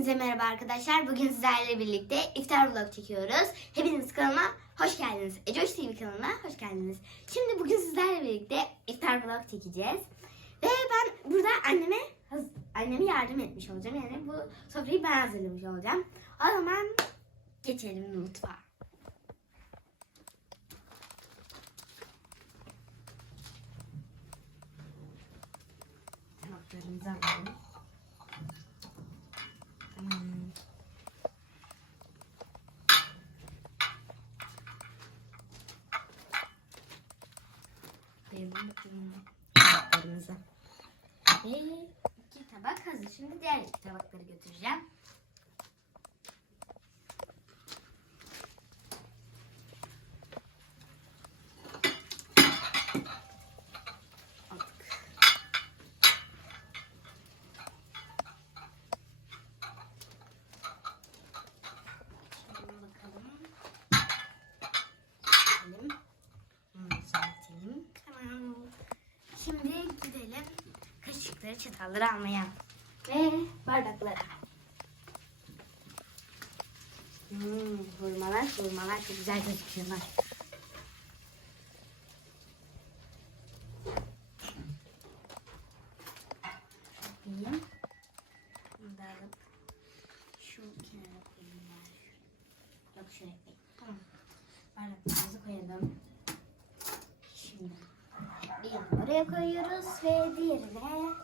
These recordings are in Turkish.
Hepinize merhaba arkadaşlar. Bugün sizlerle birlikte iftar vlog çekiyoruz. Hepiniz kanalıma hoş geldiniz. Ecoş TV kanalına hoş geldiniz. Şimdi bugün sizlerle birlikte iftar vlog çekeceğiz. Ve ben burada anneme anneme yardım etmiş olacağım. Yani bu sofrayı ben hazırlamış olacağım. O zaman geçelim mutfağa. Tabaklarımızı. Tamam. Koyalım bakalım. Ve iki tabak hazır. Şimdi diğer iki tabakları götüreceğim. Aldık. Şöyle bakalım. Gidelim. Bunu düzeltelim. Tamam. Şimdi gidelim kaşıkları, çatalları almaya. Ve bardakları. Hmm, hurmalar, hurmalar çok güzel gözüküyorlar. Yapayım. Bunu da şu kenara koyayım ben. Yok şuraya koyayım. Tamam. Bardaklarımızı. Şimdi birini oraya koyuyoruz ve diğerine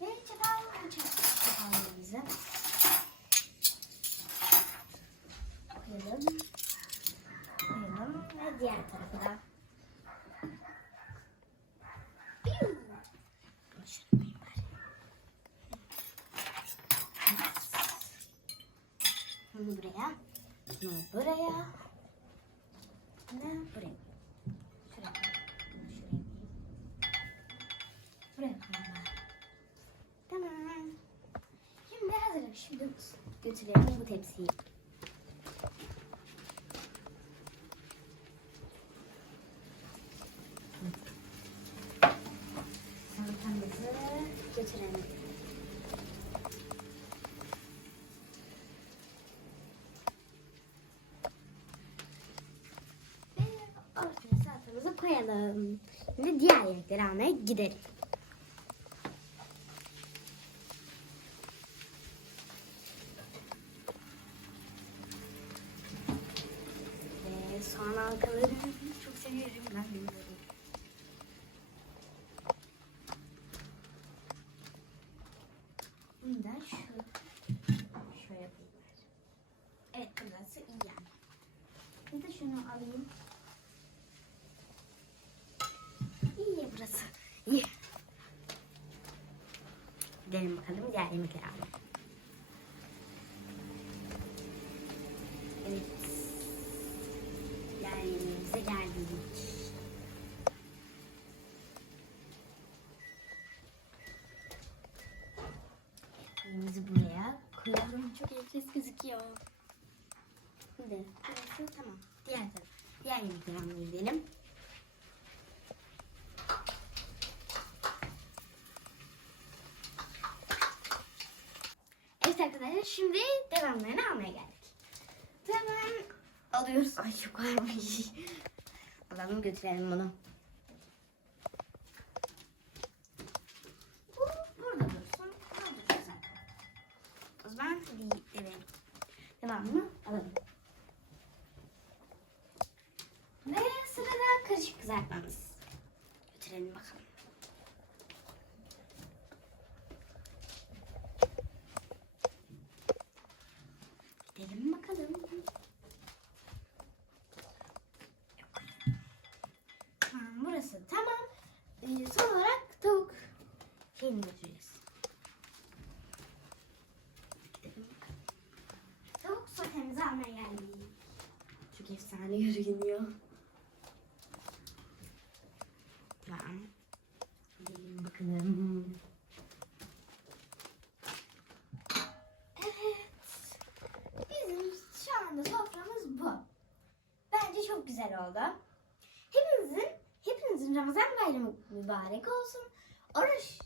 ve çatal çatallarımızı koyalım. Koyalım ve diğer tarafa da! Bunu buraya. Bunu buraya. Buraya? Bunu. Buraya bari. Tamam. Şimdi hazırım. Şimdi götürelim bu tepsiyi. Salatamızı Ve ortaya salatamızı koyalım. Şimdi diğer yemekleri almaya gidelim. Ve soğan halkalarını çok seviyorum ben bilmiyorum. Bunu da şu şöyle yapayım. Evet burası iyi yani. Bir de şunu alayım. İyi burası. İyi. Gidelim bakalım diğer yemekleri alalım. Evet. Diğer yemeğimize geldik. Yemeğimizi buraya koyalım. Çok enfes gözüküyor. Şimdi tamam. Diğer taraf. Diğer yemekleri almaya gidelim. Evet arkadaşlar şimdi devamlarını almaya geldik. Tamam alıyoruz. Ay çok ağırmış. Alalım götürelim bunu. Bu burada dursun. Burada dursun zaten. Gidelim. Devamını alalım. Ve sırada karışık kızartmamız. Götürelim bakalım. Gidelim bakalım. Tamam, burası tamam. Ee, son olarak tavuk şeyini götüreceğiz. Tavuk sotemizi almaya geldik. Çok efsane görünüyor. Tamam. Gidelim bakalım. Evet. Bizim şu anda soframız bu. Bence çok güzel oldu. Hepinizin hepinizin Ramazan bayramı mübarek olsun. Oruç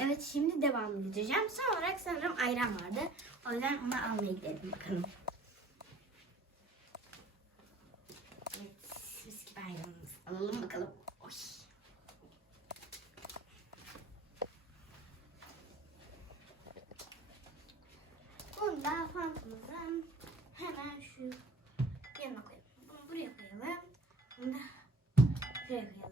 Evet şimdi devam edeceğim. Son olarak sanırım ayran vardı. O yüzden onu almaya gidelim bakalım. Evet mis gibi alalım bakalım. Oy. Bunda fantamızın Argelia.